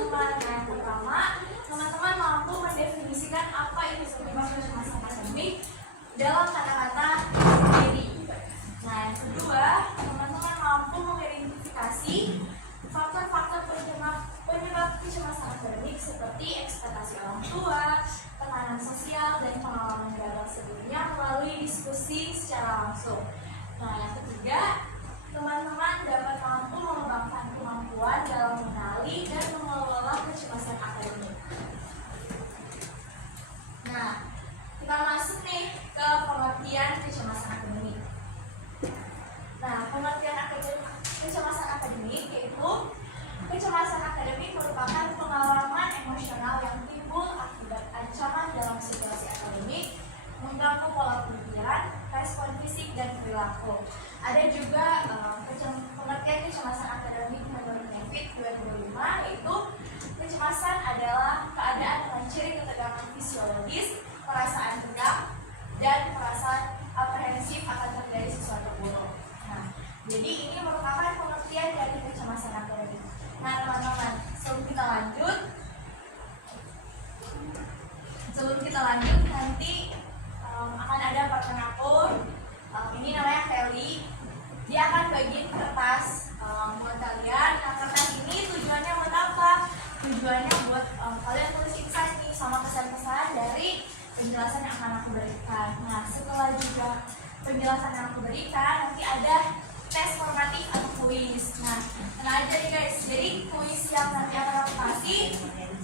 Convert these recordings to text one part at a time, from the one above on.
teman-teman. Nah, yang pertama, teman-teman mampu mendefinisikan apa itu sebuah kecemasan akademik dalam kata-kata sendiri. Nah, yang kedua, teman-teman mampu mengidentifikasi faktor-faktor penyebab kecemasan akademik seperti ekspektasi orang tua, tekanan sosial, dan pengalaman gagal sebelumnya melalui diskusi secara langsung. Nah, yang ketiga, teman-teman dapat mampu mengembangkan kemampuan dalam mengenali dan mengelola kecemasan akademik. Nah, kita masuk nih ke pengertian kecemasan akademik. Nah, pengertian kecemasan akademik yaitu kecemasan akademik merupakan pengalaman emosional yang timbul akibat ancaman dalam situasi akademik, mengganggu pola pemikiran, respon fisik, dan perilaku. Ada juga pengertian kecemasan akademik menurut Nevitt 2005, yaitu kecemasan adalah keadaan dengan ciri ketegangan fisiologis, perasaan tegang, dan perasaan aprehensif akan terjadi sesuatu buruk. Nah, jadi ini merupakan pengertian dari kecemasan akademik. Nah, teman-teman, sebelum kita lanjut nanti akan ada partner aku. Ini namanya Kelly. Dia akan bagiin kertas buat kalian. Nah, kertas ini tujuannya buat apa? Tujuannya buat kalian tulis insight nih sama pesan-pesan dari penjelasan yang akan aku berikan. Nah, setelah juga penjelasan yang aku berikan, nanti ada tes formatif atau kuis. Nah, tenang aja nih guys. Jadi kuis yang nanti akan aku kasih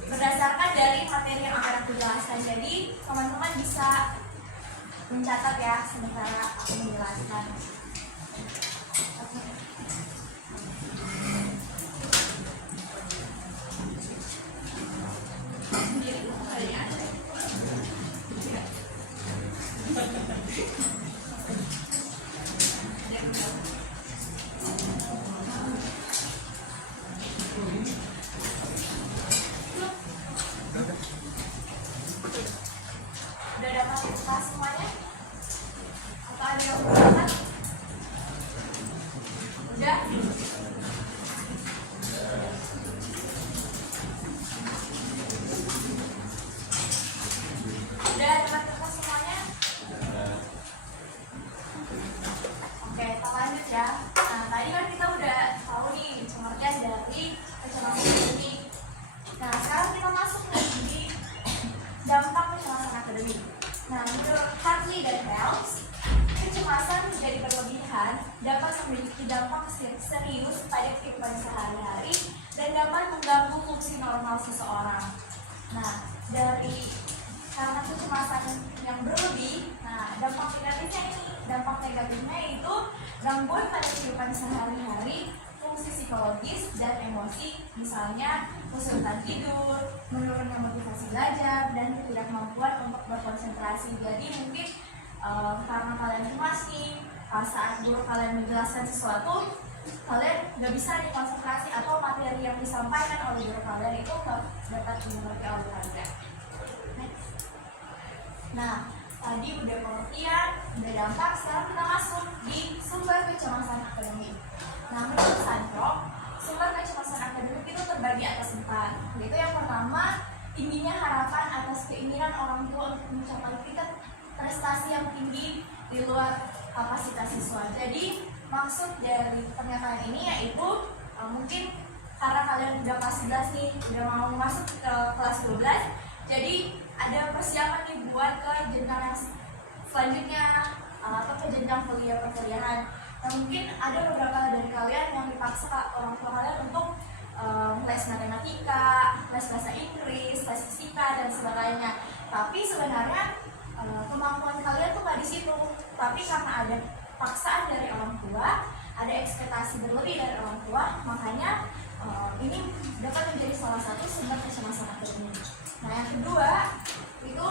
berdasarkan dari materi yang akan aku jelaskan. Jadi teman-teman bisa mencatat ya sementara aku menjelaskan. Udah dapat kelas semuanya? Atau ada yang belum dapat? Udah? Udah dapat kelas semuanya? Oke, kita lanjut ya. Nah, tadi kan kita udah tahu nih pengertian dari kecemasan ini. Nah, sekarang kita masuk nih di dampak kecemasan akademik. Nah, menurut Hartley dan Helms, kecemasan menjadi berlebihan dapat memiliki dampak serius pada kehidupan sehari-hari dan dapat mengganggu fungsi normal seseorang. Nah, karena kecemasan yang berlebih, nah dampak negatifnya itu gangguan pada kehidupan sehari-hari, fungsi psikologis dan emosi, misalnya kesulitan tidur, menurunnya motivasi belajar, dan ketidakmampuan untuk berkonsentrasi. Jadi mungkin karena kalian cemas nih, saat guru kalian menjelaskan sesuatu, kalian nggak bisa dikonsentrasi atau materi yang disampaikan oleh guru kalian itu nggak dapat dimengerti oleh kalian. Next. Nah, tadi udah pengertian, udah dampak, sekarang kita masuk di sumber kecemasan akademik. Nah, menurut Sandrock, sumber kecemasan akademik itu terbagi atas 4, yaitu yang pertama, tingginya harapan atas keinginan orang tua untuk mencapai tingkat prestasi yang tinggi di luar kapasitas siswa. Jadi, maksud dari pernyataan ini yaitu mungkin karena kalian udah kelas 11 nih, udah mau masuk ke kelas 12, jadi ada persiapan nih buat ke jenjang yang selanjutnya atau ke jenjang kuliah perkuliahan. Nah, mungkin ada beberapa dari kalian yang dipaksa orang tua kalian untuk les matematika, les bahasa Inggris, les fisika dan sebagainya. Tapi sebenarnya kemampuan kalian tuh nggak di situ. Tapi karena ada paksaan dari orang tua, ada ekspektasi berlebih dari orang tua, makanya ini dapat menjadi salah satu sumber kecemasan akademik. Nah, yang kedua itu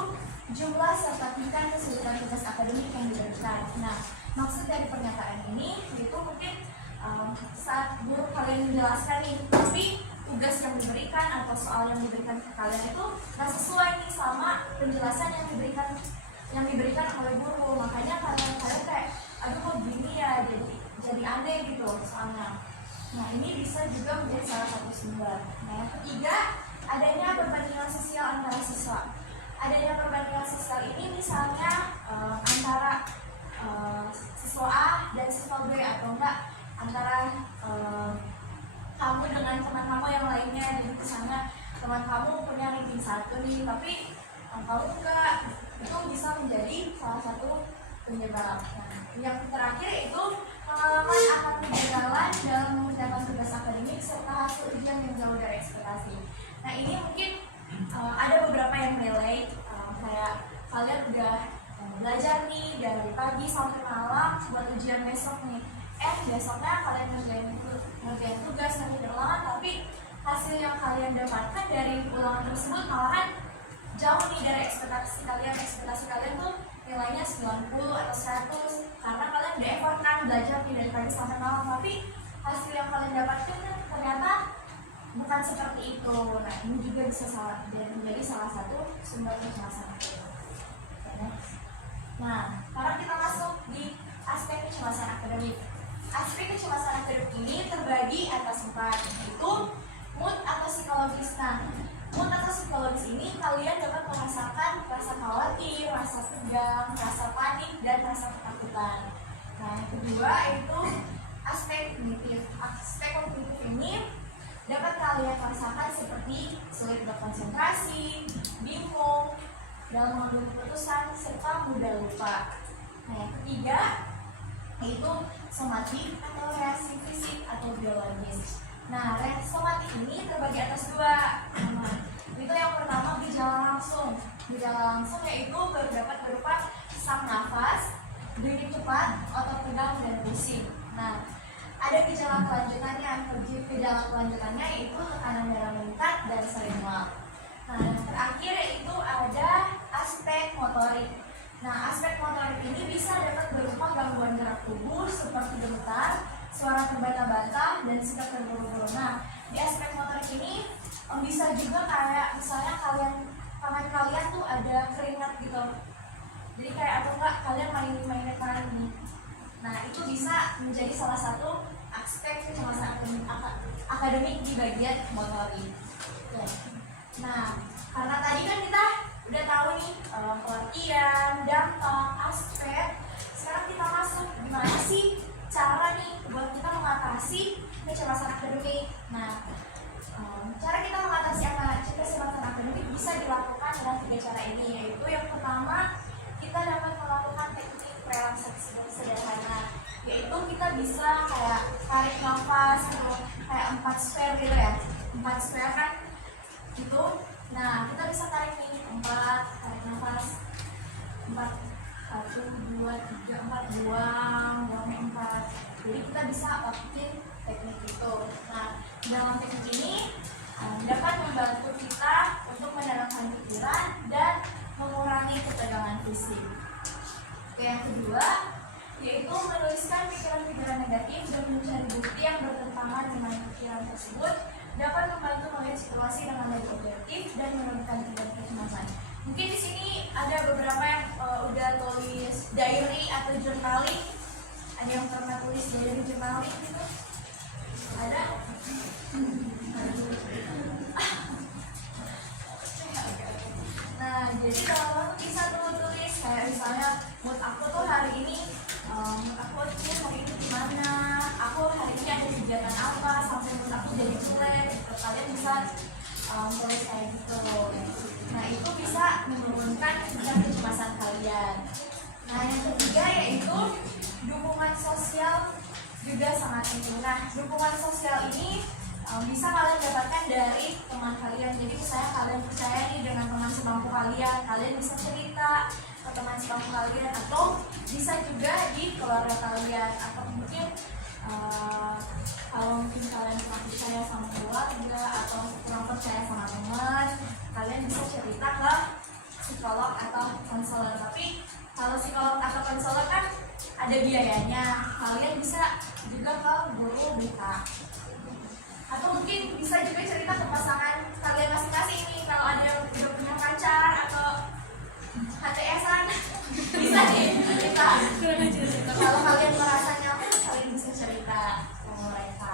jumlah serta tingkat kesulitan tugas akademik yang diberikan. Nah, maksud dari pernyataan ini itu mungkin saat guru kalian menjelaskan nih, tapi tugas yang diberikan atau soal yang diberikan ke kalian itu nggak sesuai nih sama penjelasan yang diberikan oleh guru. Makanya kalian kayak aduh kok gini ya, jadi aneh gitu soalnya. Nah, ini bisa juga menjadi salah satu sumber. Nah, yang ketiga, adanya perbandingan sosial antara siswa. Adanya perbandingan sosial ini misalnya antara siswa A dan siswa B, atau enggak antara kamu dengan teman kamu yang lainnya. Jadi misalnya teman kamu punya ranking 1 nih, tapi kamu enggak, itu bisa menjadi salah satu penyebab. Nah, yang terakhir itu pengalaman akan kegagalan dalam mengerjakan tugas akademik serta hasil ujian yang jauh dari ekspektasi. Nah, ini mungkin ada beberapa yang relate, kayak kalian udah belajar nih dari pagi sampai malam buat ujian besok nih. Besoknya kalian ngerjain tugas nanti ulangan, tapi hasil yang kalian dapatkan dari ulangan tersebut malahan jauh nih dari ekspektasi kalian. Ekspektasi kalian tuh nilainya 90 atau 100 karena kalian udah effort kan belajar dari pagi sampai malam, tapi hasil yang kalian dapatkan kan ternyata bukan seperti itu. Nah, ini juga bisa menjadi salah satu sumber kecemasan. Nah, sekarang kita masuk di aspek kecemasan akademik. Aspek kecemasan akademik ini terbagi atas 4, yaitu mood atau psikologis. Nah, mood atau psikologis ini kalian dapat merasakan rasa khawatir, rasa tegang, rasa panik, dan rasa ketakutan. Nah, yang kedua itu aspek kognitif. Aspek kognitif ini dapat kalian rasakan seperti sulit berkonsentrasi, bingung dalam mengambil keputusan, serta mudah lupa. Nah, yang ketiga yaitu somatik atau reaksi fisik atau biologis. Nah, reaksi somatik ini terbagi atas 2. Itu yang pertama gejala langsung. Gejala langsung yaitu dapat berupa sesak nafas, denyut cepat, otot tegang, dan pusing. Nah, ada gejala kelanjutannya. Gejala kelanjutannya yaitu tekanan darah meningkat dan sering mual. Nah, yang terakhir yaitu ada aspek motorik. Nah, aspek motorik ini bisa dapat berupa gangguan gerak tubuh seperti gemetar, suara terbata-bata, dan sikap terburu-buru. Nah, di aspek motorik ini bisa juga kayak misalnya tangan kalian tuh ada keringat gitu. Jadi kayak atau enggak kalian main tangan ini. Nah, itu bisa menjadi salah satu aspek kecemasan akademik di bagian motorik. Nah, karena tadi kan kita udah tahu nih pengertian, dampak, aspek. Sekarang kita masuk gimana sih cara nih buat kita mengatasi kecemasan akademik. Nah, cara kita mengatasi kecemasan akademik bisa dilakukan dengan 3 cara ini, yaitu yang pertama kita dapat melakukan teknik relaksasi sederhana, yaitu kita bisa kayak tarik nafas gitu, kayak 4 square gitu ya, 4 square kan gitu. Nah, kita bisa tarik nih 4, tarik nafas 4, 1, 2, 3, 4, buang 4. Jadi kita bisa lakukan teknik itu. Nah, dalam teknik ini dapat membantu kita untuk menenangkan pikiran dan mengurangi ketegangan fisik. Yang kedua yaitu menuliskan pikiran-pikiran negatif dan mencari bukti yang bertentangan dengan pikiran tersebut dapat membantu melihat situasi dengan lebih objektif dan menurunkan tingkat kecemasan. Mungkin di sini ada beberapa yang udah tulis diary atau journaling. Ada yang pernah tulis diary journaling gitu? Ada? Nah, jadi kalau bisa tulis kayak misalnya mood aku tuh hari ini, mood aku tuh hari ini gimana, aku hari ini ada kegiatan apa sampai mood aku jadi jelek. Kalian bisa tulis kayak gitu. Nah, itu bisa menurunkan tingkat kecemasan kalian. Nah, yang ketiga yaitu dukungan sosial juga sangat penting. Nah, dukungan sosial ini bisa kalian dapatkan dari teman kalian. Jadi misalnya kalian percaya nih dengan teman sebangku kalian bisa cerita ke teman sebangku kalian, atau bisa juga di keluarga kalian, atau mungkin kalau mungkin kalian kurang percaya sama keluarga atau kurang percaya sama teman, kalian bisa cerita ke psikolog atau konselor. Tapi kalau psikolog atau konselor kan ada biayanya, kalian bisa juga ke guru BK, atau mungkin bisa juga cerita ke pasangan kalian masing-masing nih. Kalau ada yang udah punya pacar atau HTS-an bisa nih cerita. Kalau kalian merasa nyaman, kalian bisa cerita ke mereka.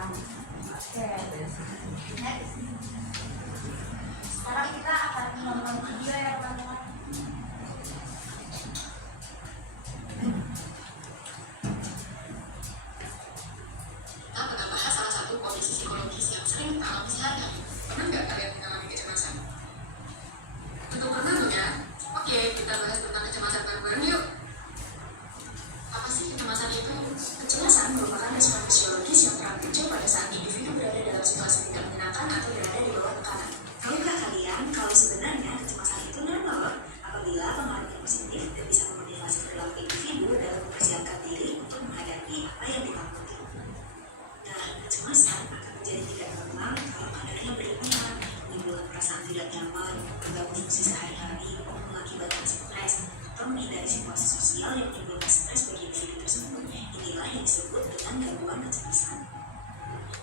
konsumsi sehari-hari untuk mengakibatkan stres atau menghindari situasi sosial yang menimbulkan stres bagi individu tersebut. Inilah yang disebut dengan gangguan kecemasan.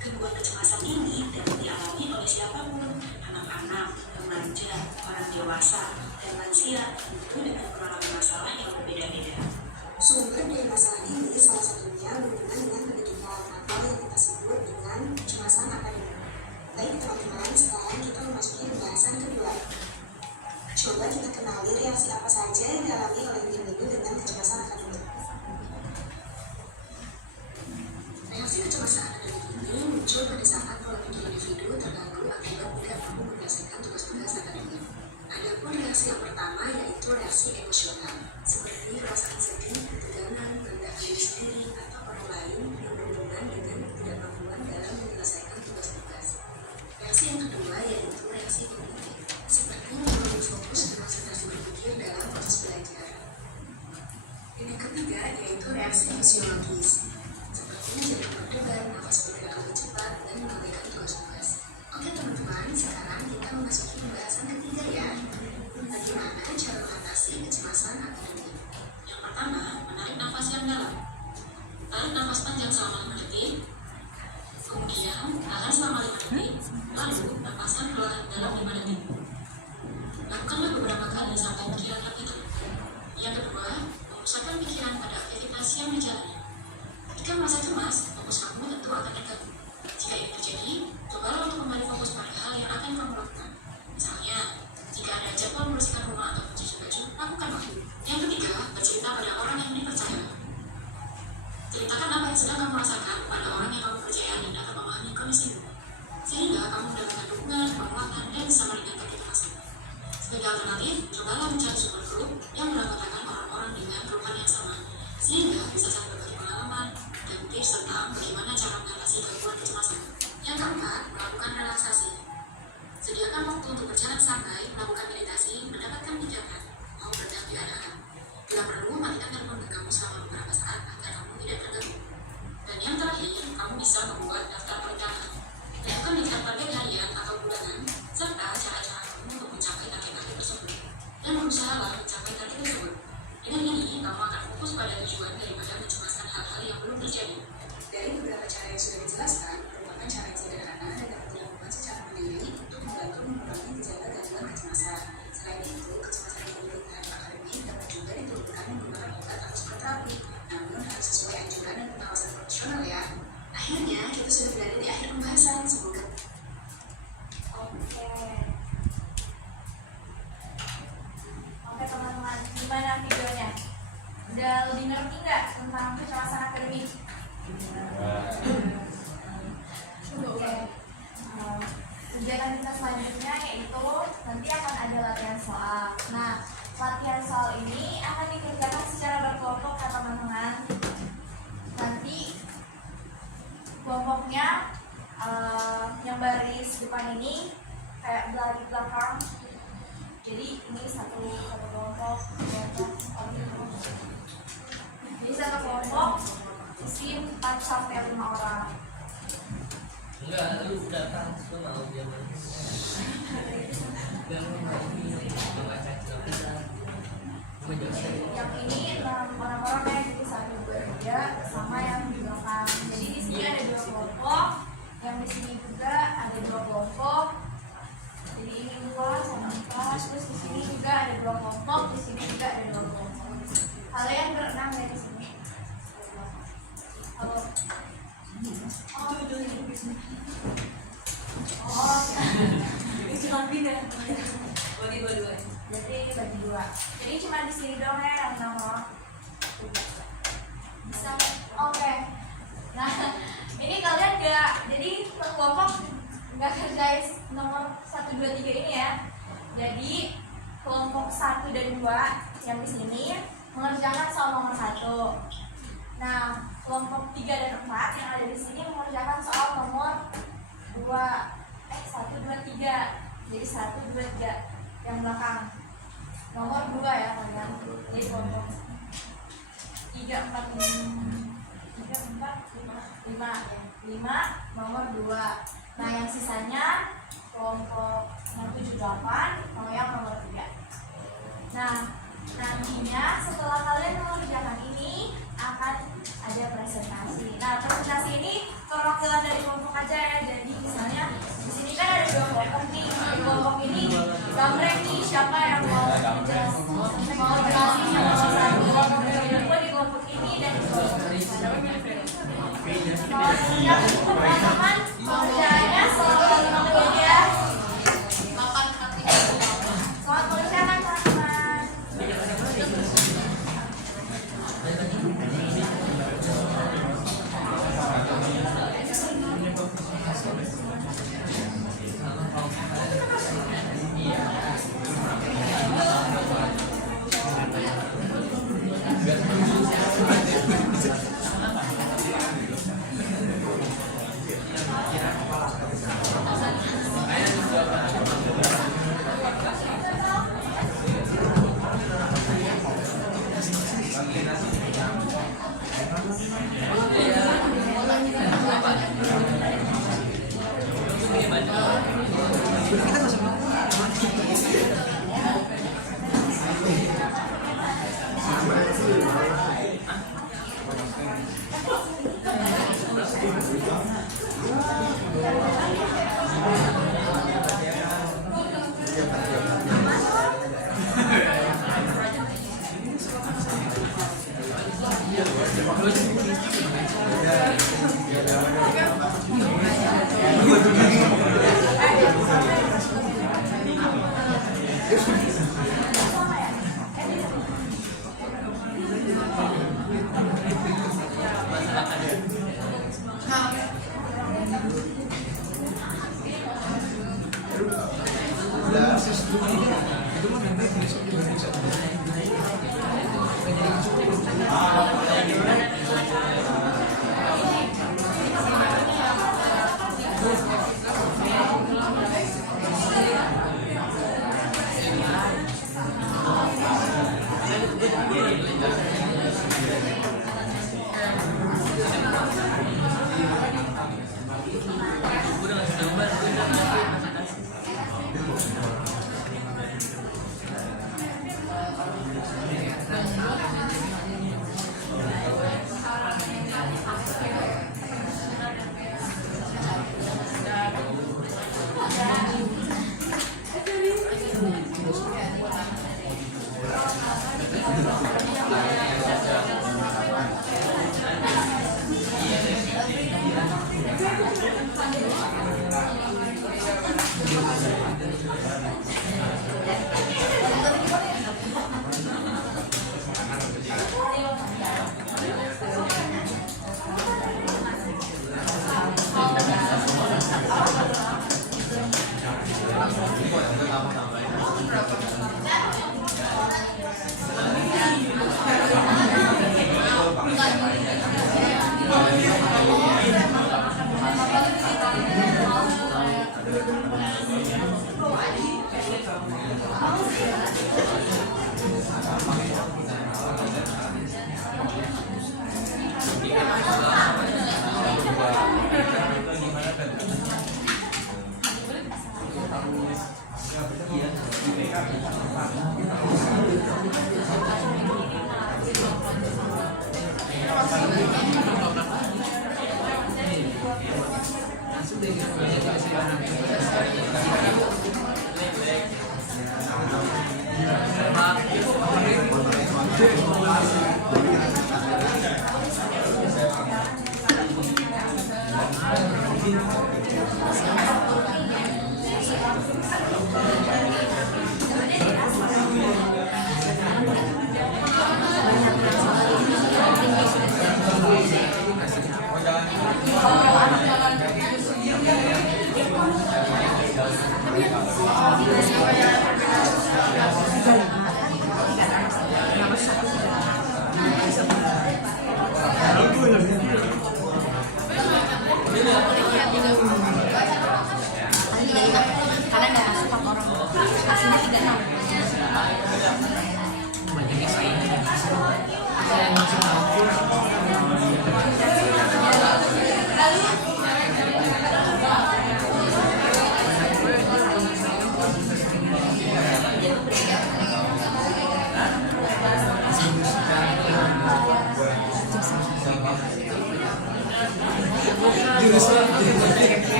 Gangguan kecemasan ini dapat dialami oleh siapapun, anak-anak, remaja, orang dewasa, dan lansia, tentu dengan pengalaman masalah yang berbeda-beda. Sumber dari masalah ini salah satunya berhubungan dengan pendidikan atau yang kita sebut dengan kecemasan akademik. Baik teman-teman, sekarang kita memasuki pembahasan kedua. Coba kita kenali reaksi apa saja yang dialami oleh individu dengan kecemasan akademik. Reaksi kecemasan akademik ini muncul pada saat pola pikir individu terganggu akibat tidak mampu menyelesaikan tugas-tugas akademik. Adapun reaksi yang pertama yaitu reaksi emosional, seperti perasaan sedih, ketegangan, merendahkan diri sendiri atau orang lain yang berhubungan dengan ketidakmampuan dalam menyelesaikan tugas-tugas. Reaksi yang kedua yaitu reaksi kognitif, seperti mengambil fokus dan konsentrasi berpikir dalam proses belajar. Dan yang ketiga yaitu reaksi fisiologis, seperti jantung berdebar, nafas bergerak lebih cepat, dan mengabaikan tugas-tugas. Oke teman-teman, sekarang kita memasuki pembahasan ketiga ya. Bagaimana cara mengatasi kecemasan akademik? Yang pertama, menarik nafas yang dalam. Tarik nafas panjang selama 5 detik, kemudian tahan selama 5 detik, lalu lepaskan perlahan dalam 5 detik. Lakukanlah beberapa kali sampai pikiran lebih tenang. Yang kedua, memusatkan pikiran pada aktivitas yang dijalani. Ketika merasa cemas, fokus kamu tentu akan terganggu. Jika ini terjadi, cobalah untuk kembali fokus pada hal yang akan kamu lakukan. Misalnya, jika ada jadwal membersihkan rumah atau mencuci baju, lakukanlah. Yang ketiga, bercerita pada orang yang dipercaya. Ceritakan apa yang sedang kamu rasakan pada orang yang kamu percaya dan dapat memahami kondisimu, sehingga kamu mendapatkan dukungan, penguatan, dan bisa meringankan kecemasan. Sebagai alternatif, cobalah mencari sumber grup yang beranggotakan orang-orang dengan keluhan yang sama, sehingga bisa saling berbagi pengalaman dan tips tentang bagaimana cara mengatasi gangguan kecemasan. Yang keempat, melakukan relaksasi. Sediakan waktu untuk berjalan santai, melakukan meditasi, mendapatkan pikiran, mau berganti arah. Bila perlu, matikan telepon kamu selama beberapa saat agar kamu tidak terganggu. Dan yang terakhir, kamu bisa membuat daftar perencanaan. Tentukan daftar target harian atau bulanan, serta cara-cara kamu untuk mencapai target-target tersebut. Dan berusahalah mencapai target tersebut. Dengan ini, kamu akan fokus pada tujuan daripada mencemaskan hal-hal yang belum terjadi. Dari beberapa cara yang sudah dijelaskan, merupakan cara yang sederhana dan dapat dilakukan secara mandiri untuk membantu mengurangi gejala gangguan kecemasan. Selain itu, kecemasan yang berhubungan akademik dapat juga diturunkan menggunakan obat atau psikoterapi, namun harus sesuai anjuran dan pengawasan profesional ya. Akhirnya, kita sudah berada di akhir pembahasan. Semoga Oke teman-teman, gimana videonya? Udah lebih ngerti nggak tentang kecemasan akademik? Oke. Kegiatan kita selanjutnya yaitu nanti akan ada latihan soal. Nah, latihan soal ini akan dikerjakan secara berkelompok ya teman-teman. Nanti kelompoknya yang baris depan ini kayak di belakang. Jadi ini satu kelompok. Jadi satu kelompok isi 4 sampai 5 orang. Enggak, lu datang lu mau dia Yang ini orang-orang yang jadi 1, 2, 3 sama yang di belakang. Jadi di sini ada 2 kelompok, yang di sini juga ada 2 kelompok. Jadi ini 2 sama 4, terus di sini juga ada 2 kelompok, di sini juga ada 2 kelompok. Kalian berenang dari sini. Halo. Cuma pindah. Bagi dua-dua. Jadi bagi 2. Jadi cuma di sini doang ya yang nomor. Bisa. Oke. Nah, ini kalian enggak jadi per kelompok enggak kerjain nomor 1 2 3 ini ya. Jadi kelompok 1 dan 2 yang di sini mengerjakan soal nomor 1. Nah, kelompok 3 dan 4 yang ada di sini mengerjakan soal nomor 1, 2, 3. Jadi 1, 2, 3 yang belakang. Nomor 2 ya kalian. Jadi kelompok 3, 4, 5 nomor 2. Nah, yang sisanya kelompok 6, 7, 8 mau yang nomor 3. Nah, nantinya setelah kalian mengerjakan ini akan ada presentasi. Nah, presentasi ini perwakilan dari kelompok aja ya. Jadi misalnya di sini kan ada 2 kelompok nih. Di kelompok ini gamreng nih siapa yang mau jelasin, mau jelasin yang mau kelompok kedua di kelompok ini dan di kelompok ini. Mau siap teman-teman pengerjaannya selama 5 menit ya. Selamat mengerjakan teman-teman.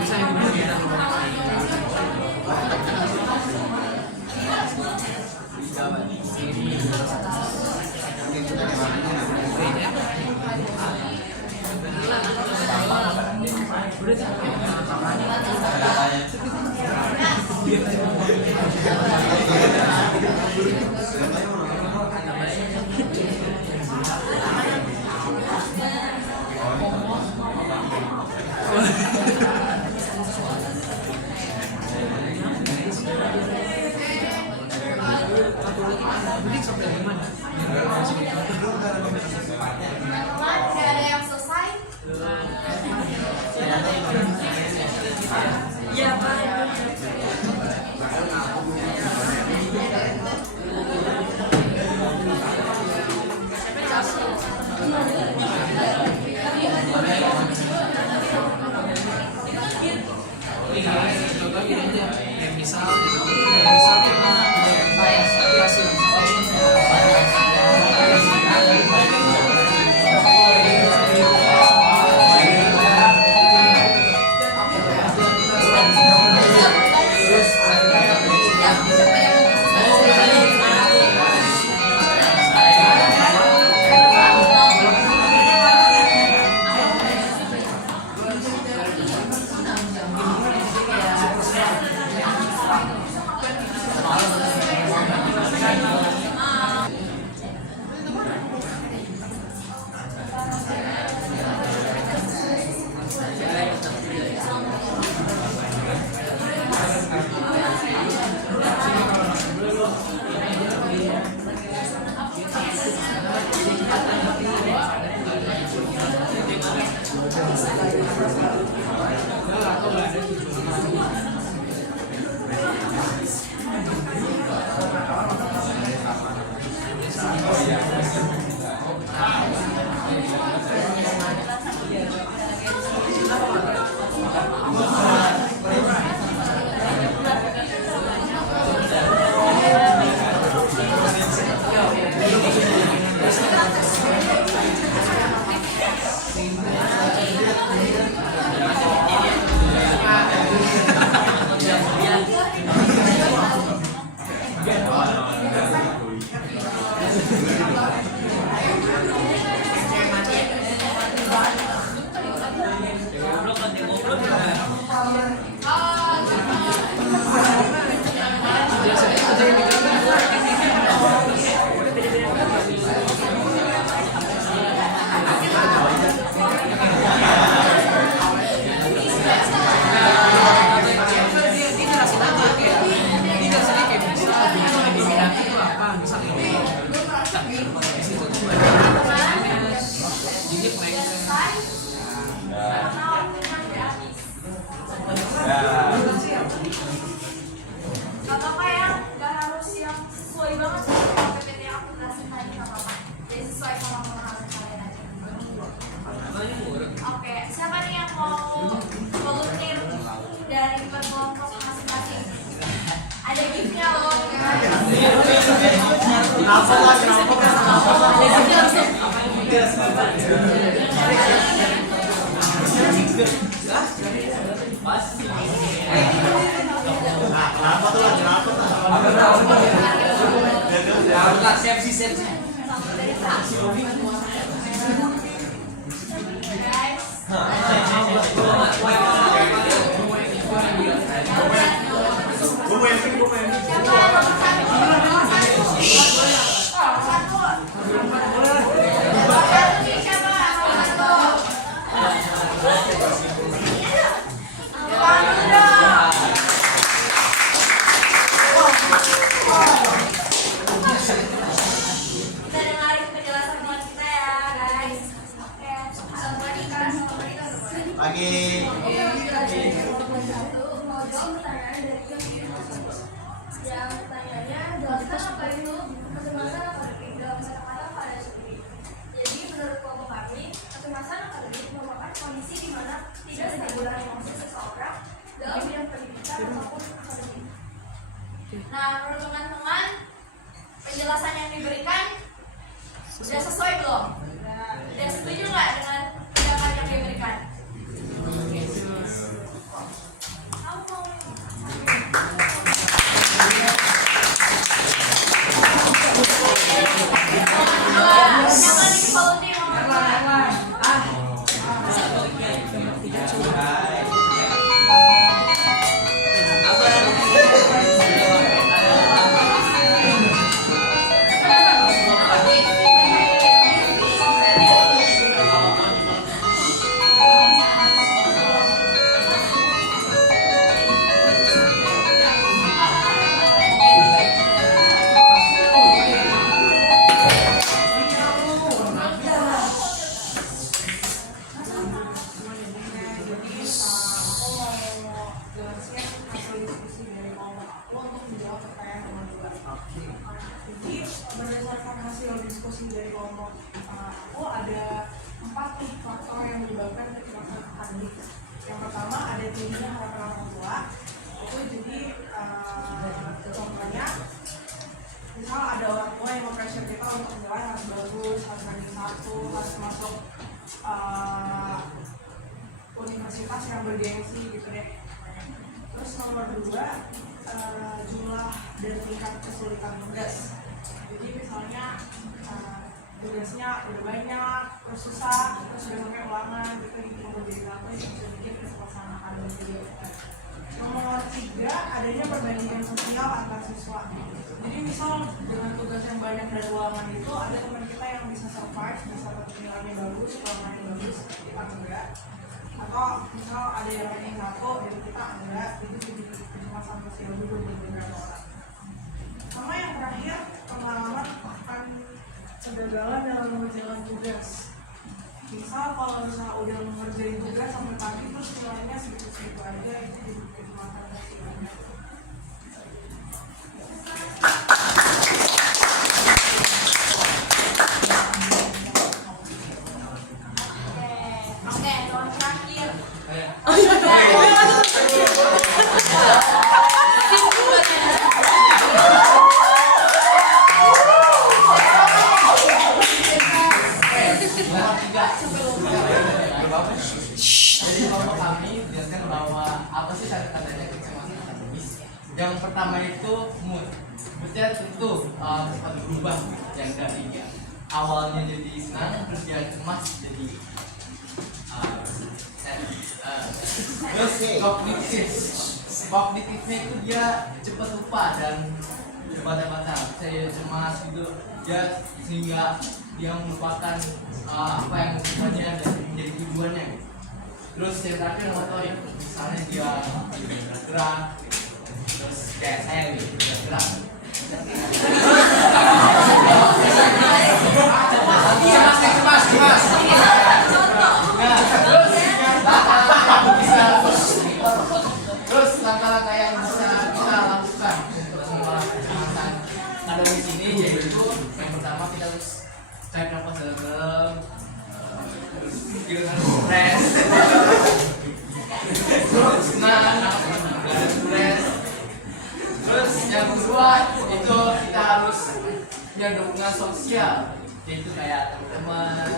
Bisa yang dimana kita Teman-teman, udah ada yang selesai? Iya, Pak. Gak apa-apa ya, gak harus yang sesuai banget sama PPT yang aku jelasin tadi, gak apa-apa. Jadi sesuai sama pemahaman kalian aja. Oke, siapa nih yang mau volunteer dari kelompok masing-masing? Ada gift-nya loh. Kenapa lah, kenapa? Kenapa tuh lah, kenapa tuh? Sepsi. Guys, Gue main. siapa yang nomor satu? Satu. Nomor satu nih siapa? Nomor satu. Pandu dong. Kita dengerin penjelasan teman kita ya, guys. Oke, assalamualaikum. Pagi. Yang pertanyaannya, jelaskan apa itu kecemasan akademik dalam kata-kata pada sendiri. Jadi menurut kelompok kami, kecemasan akademik merupakan kondisi di mana tidak stabilan emosi seseorang dalam bidang pendidikan ataupun akademik. Nah, menurut teman-teman, penjelasan yang diberikan sudah sesuai belum? Sudah setuju nggak dengan pendapat yang diberikan? diskusi dari kelompok aku ada 4 nih faktor yang menyebabkan kecemasan akademik. Yang pertama ada tingginya harapan orang tua. Itu jadi contohnya misal ada orang tua yang mempressure kita untuk nilai harus bagus, harus ranking 1, harus masuk universitas yang bergengsi gitu deh. Terus nomor 2 jumlah dan tingkat kesulitan tugas. Jadi misalnya tugasnya udah banyak, terus susah, terus udah sampai ulangan gitu gitu menjadi apa yang bisa bikin kesempatan akademik juga. Nomor 3 adanya perbandingan sosial antar siswa. Jadi misal dengan tugas yang banyak dan ulangan itu ada teman kita yang bisa survive, bisa dapat nilainya bagus, ulangannya bagus, kita enggak. Atau misal ada yang ranking 1 dan kita enggak, itu jadi kecemasan sosial juga buat beberapa orang. Sama yang terakhir, pengalaman akan kegagalan dalam mengerjakan tugas. Misal kalau misalnya udah mengerjain tugas sampai pagi terus nilainya segitu-segitu aja, itu jadi kecemasan sosial. Oke, tahun terakhir. Jadi kalau kami jelaskan bahwa apa sih tanda-tandanya kecemasan akademis. Yang pertama itu mood. Moodnya tentu cepat berubah. Yang ketiga awalnya jadi senang, terus dia cemas jadi terus kognitifnya itu dia cepat lupa dan berbata-bata. Saya cemas gitu dia sehingga dia melupakan apa yang sebenarnya dan menjadi tujuannya. Terus yang terakhir motorik, misalnya dia bergerak, terus kayak saya gitu bergerak. Cemas. Terus langkah-langkah yang bisa kita lakukan untuk mengolah kecemasan akademis ini yaitu yang pertama kita harus tarik nafas dalam-dalam, terus hilangkan stres, senang, dan stres. Terus yang kedua itu kita harus punya dukungan sosial, yaitu kayak teman-teman.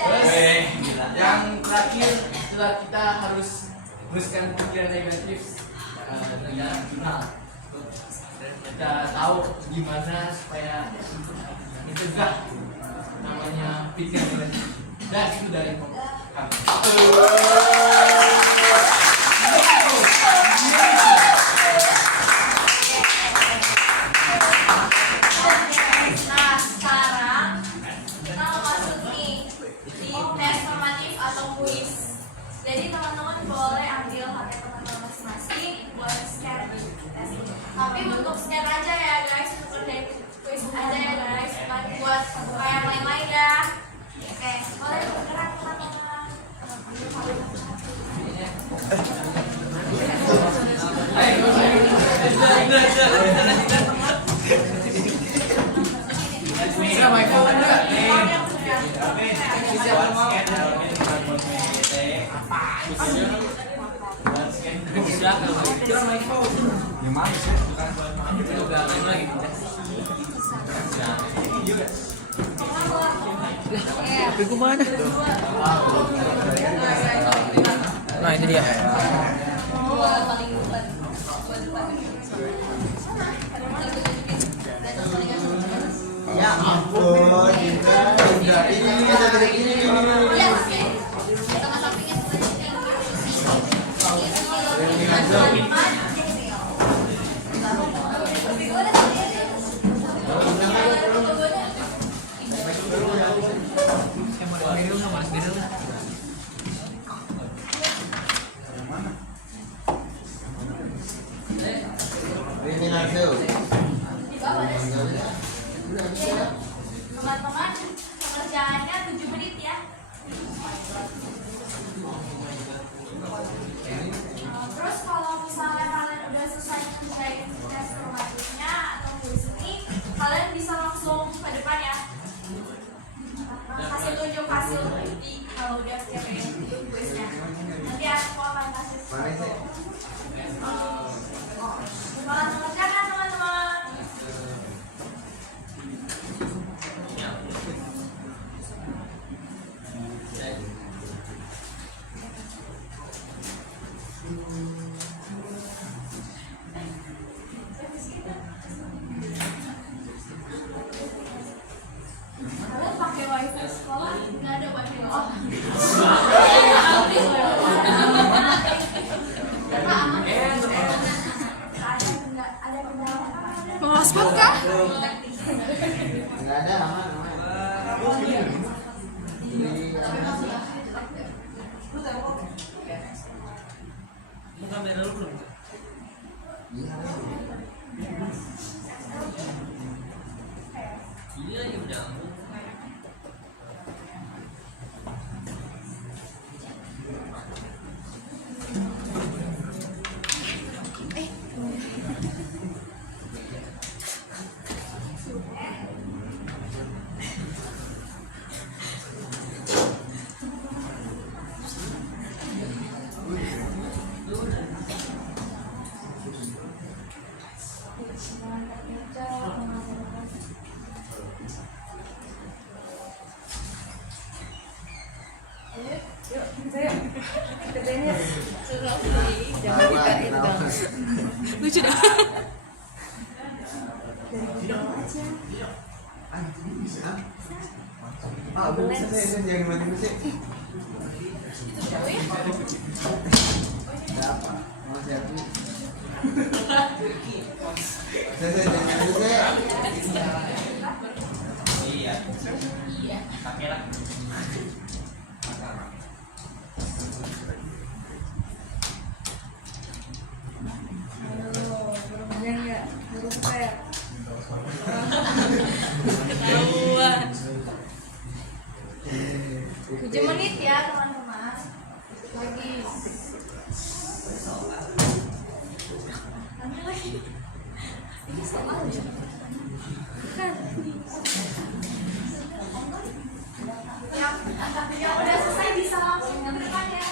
Terus yang terakhir itulah kita harus meneruskan pikiran negatif dengan jurnal. Kita tahu gimana supaya mencegah namanya pikiran negatif. Dan itu dari kami. Nah, sekarang kita mau masuk nih di tes formatif atau kuis. Jadi teman-teman boleh ambil HP teman-teman masing-masing buat scan tes ini. Tapi untuk scan aja ya guys, untuk kerjain kuis aja ya guys, bukan buat kayak yang lain-lain ya. Oke, boleh bergerak teman-teman. Bego mana? Nah ini dia. Ya ampun, ini Iya, oke. Sama sampingnya teman-teman, pengerjaannya 7 menit ya. tunjuk hasil nanti kalau udah siap ya kuisnya. Nanti aku akan kasih foto. Semangat mengerjakan teman-teman. Kalian pakai wifi sekolah? Nggak ada wifi. Oh. Ada kendala. Mau hotspot kah? Enggak ada, aman. Kamera lu belum? Ini lagi udah. Lucu dah. Saya jangan mati sih. Siapa? Mau siapa? Saya jangan mati sih. Iya. Kamera. Ketahuan. 7 menit ya teman-teman. Lagi. Mana lagi? Ini soal ya. Kan. Yang udah selesai bisa langsung ke depan ya.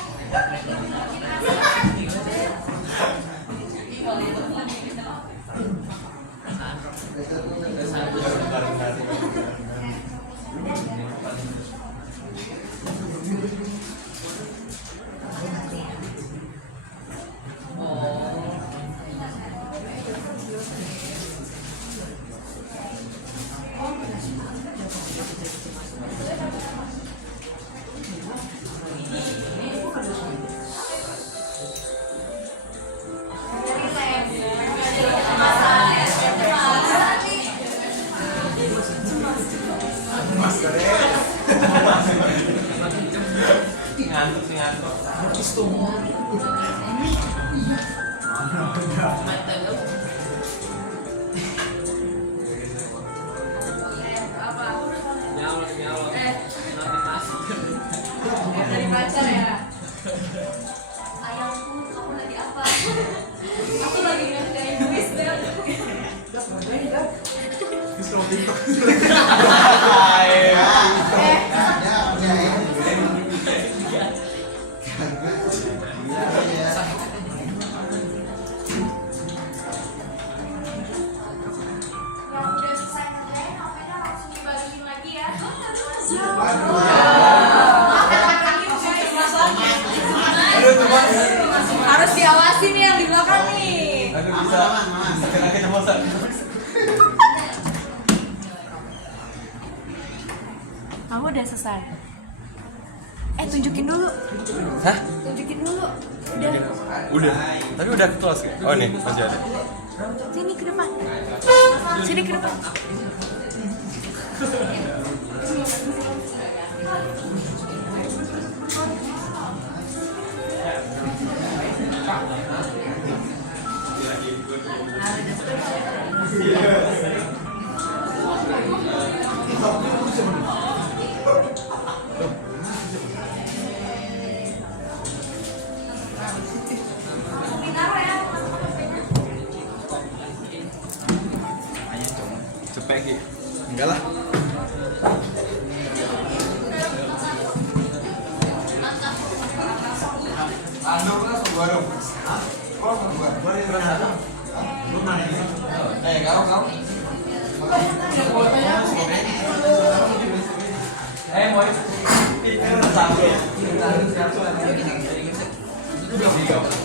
Ngantuk nih ngantuk. Dari pacar ya. Ayahku, kamu lagi apa? Aku lagi ngerjain kuis deh. Yang udah selesai ngerjain, namanya langsung dibagiin lagi ya. Harus diawasi nih yang di belakang nih. Aduh bisa. Kena keceplosan. Kamu udah selesai. Tunjukin dulu. Hah? Tunjukin dulu. Udah. Udah. Tapi udah close kan? Oh nih, masih ada. Sini ke depan. Sini ke depan. Ditaruh ya, teman-teman. Cepet Ki. Enggak lah. Boleh berasa. Lu mana ini? Kau. Mau itu sampai.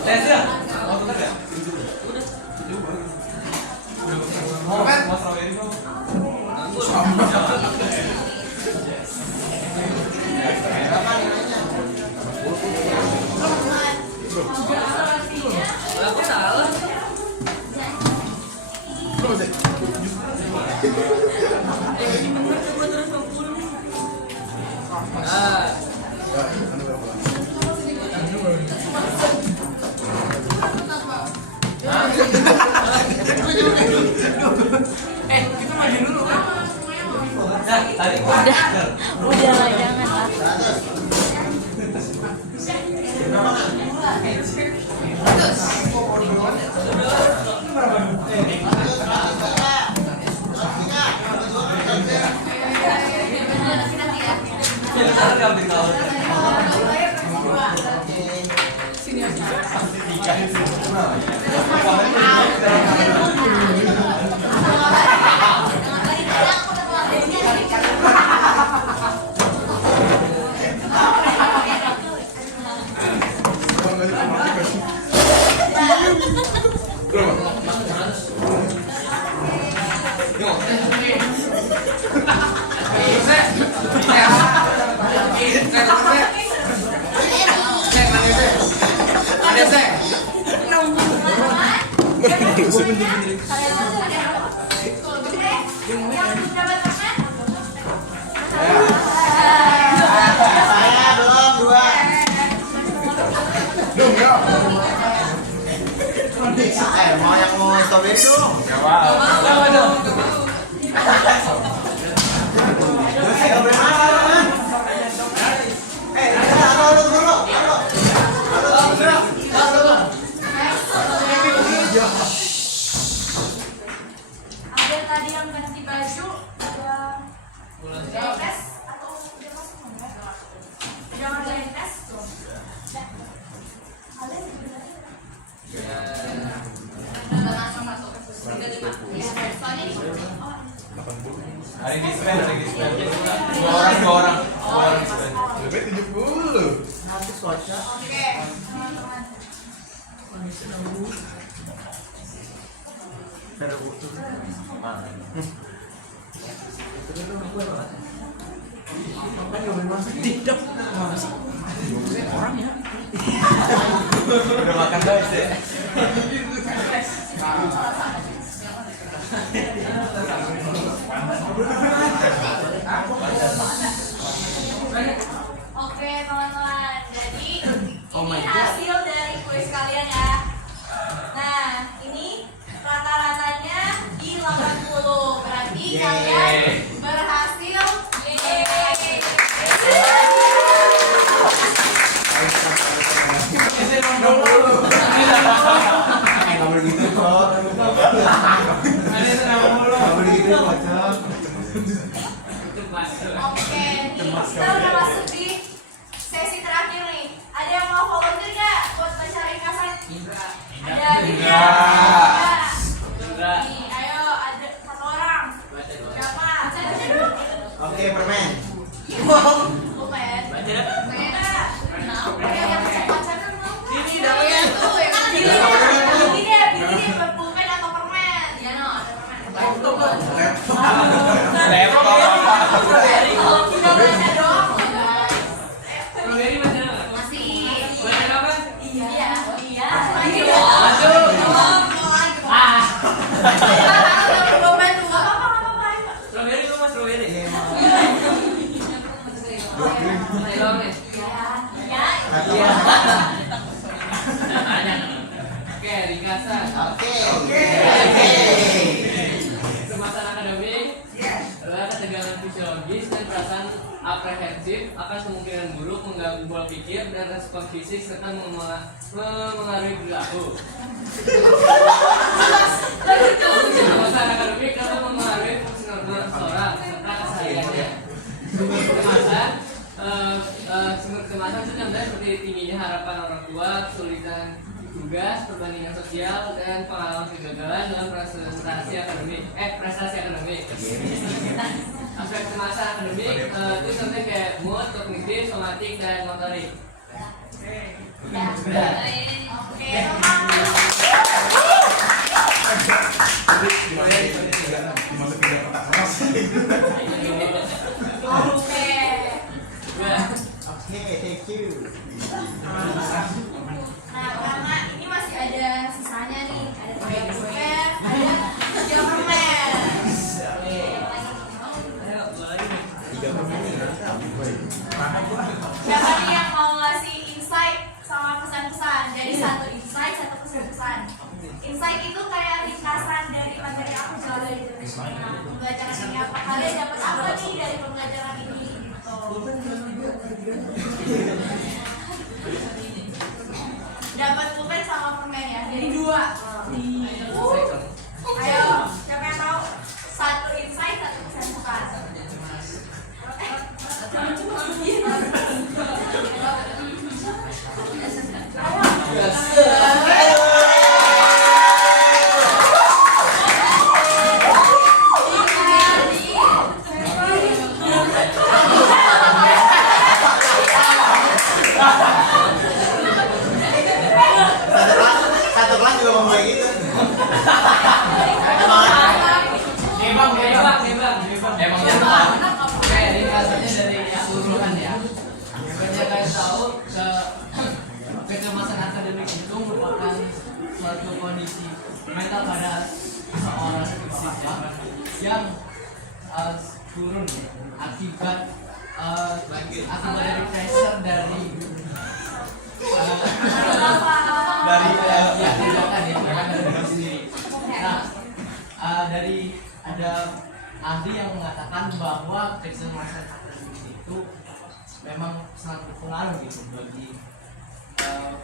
Tes ya? Mau tutup ya? Mau kan? Mau strawberry mau? Aku salah. Kita maju dulu kan? Udah lah, jangan lah. Mau yang mau strawberry dong. Ada tadi yang ganti baju, ada tes atau udah masuk enggak? Udah ngerjain tes tuh. Ada yang Hari ini spend. Dua orang. Lebih 70. Oke, teman-teman. Udah makan guys ya. Oke, teman-teman. Jadi Oh my ini God. hasil dari kuis kalian ya. Nah, ini rata-ratanya di 80. Berarti Yeay. kalian berhasil. Yeay. Nggak boleh gitu kok. Nggak boleh gitu kocok. Oke, nih kita udah masuk di sesi terakhir nih. Ada yang mau volunteer nggak buat baca ringkasan? Ada juga. Nih, ayo ada satu orang. Siapa? Baca dulu. Oke, permen. Lumayan. Baca. Oke, yang baca dulu mau. Ini dapetnya tuh yang pilih deh pulpen atau permen. Ya no, ada permen. Laptop. Kalau kita baca doang, Strawberry baca nggak? masih. Baca apa? Iya. Masuk. Strawberry lu mas strawberry. Belum nih. Ya. Oke, ringkasan. Oke. Kecemasan akademik adalah ketegangan fisiologis dan perasaan aprehensif akan kemungkinan buruk mengganggu pola pikir dan respon fisik serta mengaruhi perilaku. Kecemasan akademik dapat mempengaruhi fungsi normal seseorang serta kesehariannya. Sumber kecemasan itu contohnya seperti tingginya harapan orang tua, kesulitan tugas, perbandingan sosial, dan pengalaman kegagalan dalam prestasi akademik. Aspek kecemasan akademik itu contohnya kayak mood, kognitif, somatik, dan motorik. Oke, thank you. nah karena ini masih ada sisanya nih, ada 3 bulan, ada 3 permen. Siapa nih yang mau ngasih insight sama pesan-pesan? Jadi 1 insight, 1 pesan-pesan. Insight itu kayak ringkasan dari materi yang aku jelasin gitu. Nah, pembelajaran ini apa? Kalian dapat apa nih dari pembelajaran ini? Dapat pulpen sama permen ya, jadi 2. Ayo, siapa yang tahu? 1 insight, 1 pesan-pesan. Satu kelas juga ngomong kayak gitu. Emang kayak ringkasannya dari keseluruhan ya. Kerja kalian tahu kecemasan akademik itu merupakan suatu kondisi mental pada seorang siswa yang turun akibat dari pressure dari ya tindakan ya bukan dari diri sendiri. Nah, dari ada ahli yang mengatakan bahwa kecemasan akademik itu memang sangat berpengaruh gitu bagi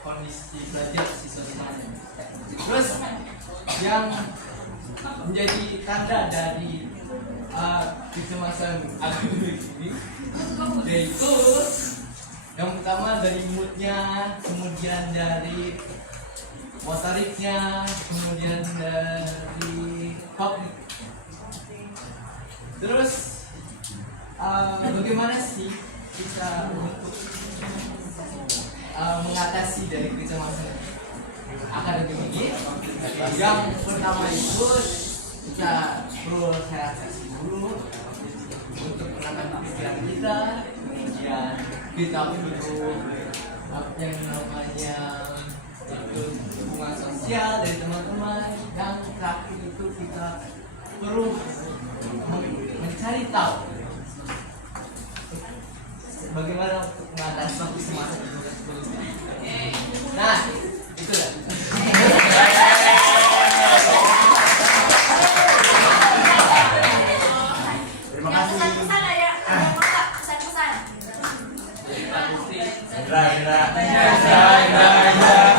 kondisi belajar siswa-siswanya. Terus yang menjadi tanda dari kecemasan akademik ini yaitu yang pertama dari moodnya, kemudian dari motoriknya, kemudian dari kognitif. Terus bagaimana sih kita untuk mengatasi dari kecemasan akademik ini? Yang pertama itu kita perlu relaksasi dulu untuk menenangkan pikiran kita, kemudian kita perlu yang namanya itu hubungan sosial dari teman-teman. Yang terakhir itu kita perlu mencari tahu bagaimana untuk mengatasi kecemasan itu. Nah, itu lah. Terima kasih. Pesan-pesan ada mau nggak pesan-pesan?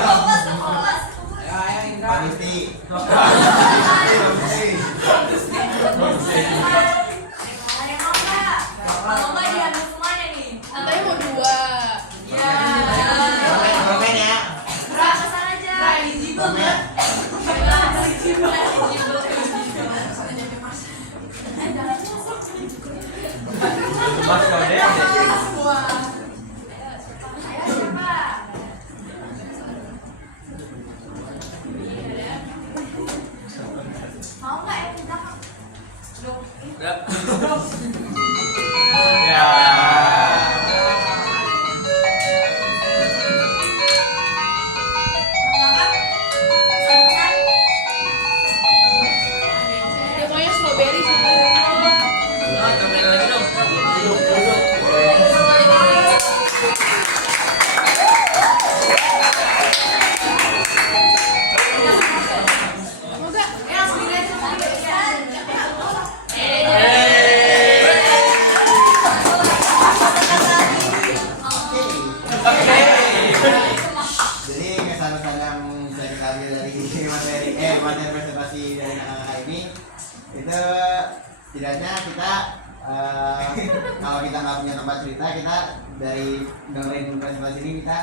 Fokus. Pak Gusti. Ada yang mau nggak? Kalau nggak diambil semuanya nih. Katanya mau 2. Ya. Komen ya. Udah pesan aja. Mas kode. Mau nggak ya kita? Ya. Pokoknya strawberry sih. Tambahin lagi dong. Jadi kesan-kesan yang bisa kita ambil dari materi presentasi dari kakak ini itu setidaknya kita kalau kita nggak punya tempat cerita, kita dari dengerin presentasi ini kita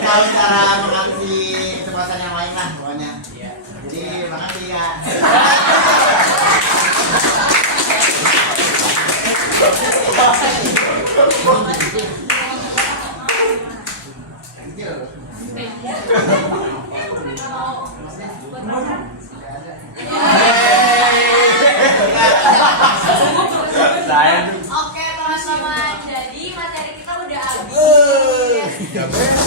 tahu cara mengatasi kesempatan yang lain lah pokoknya. Iya. Jadi makasih Kak. Oke teman-teman, jadi materi kita udah habis.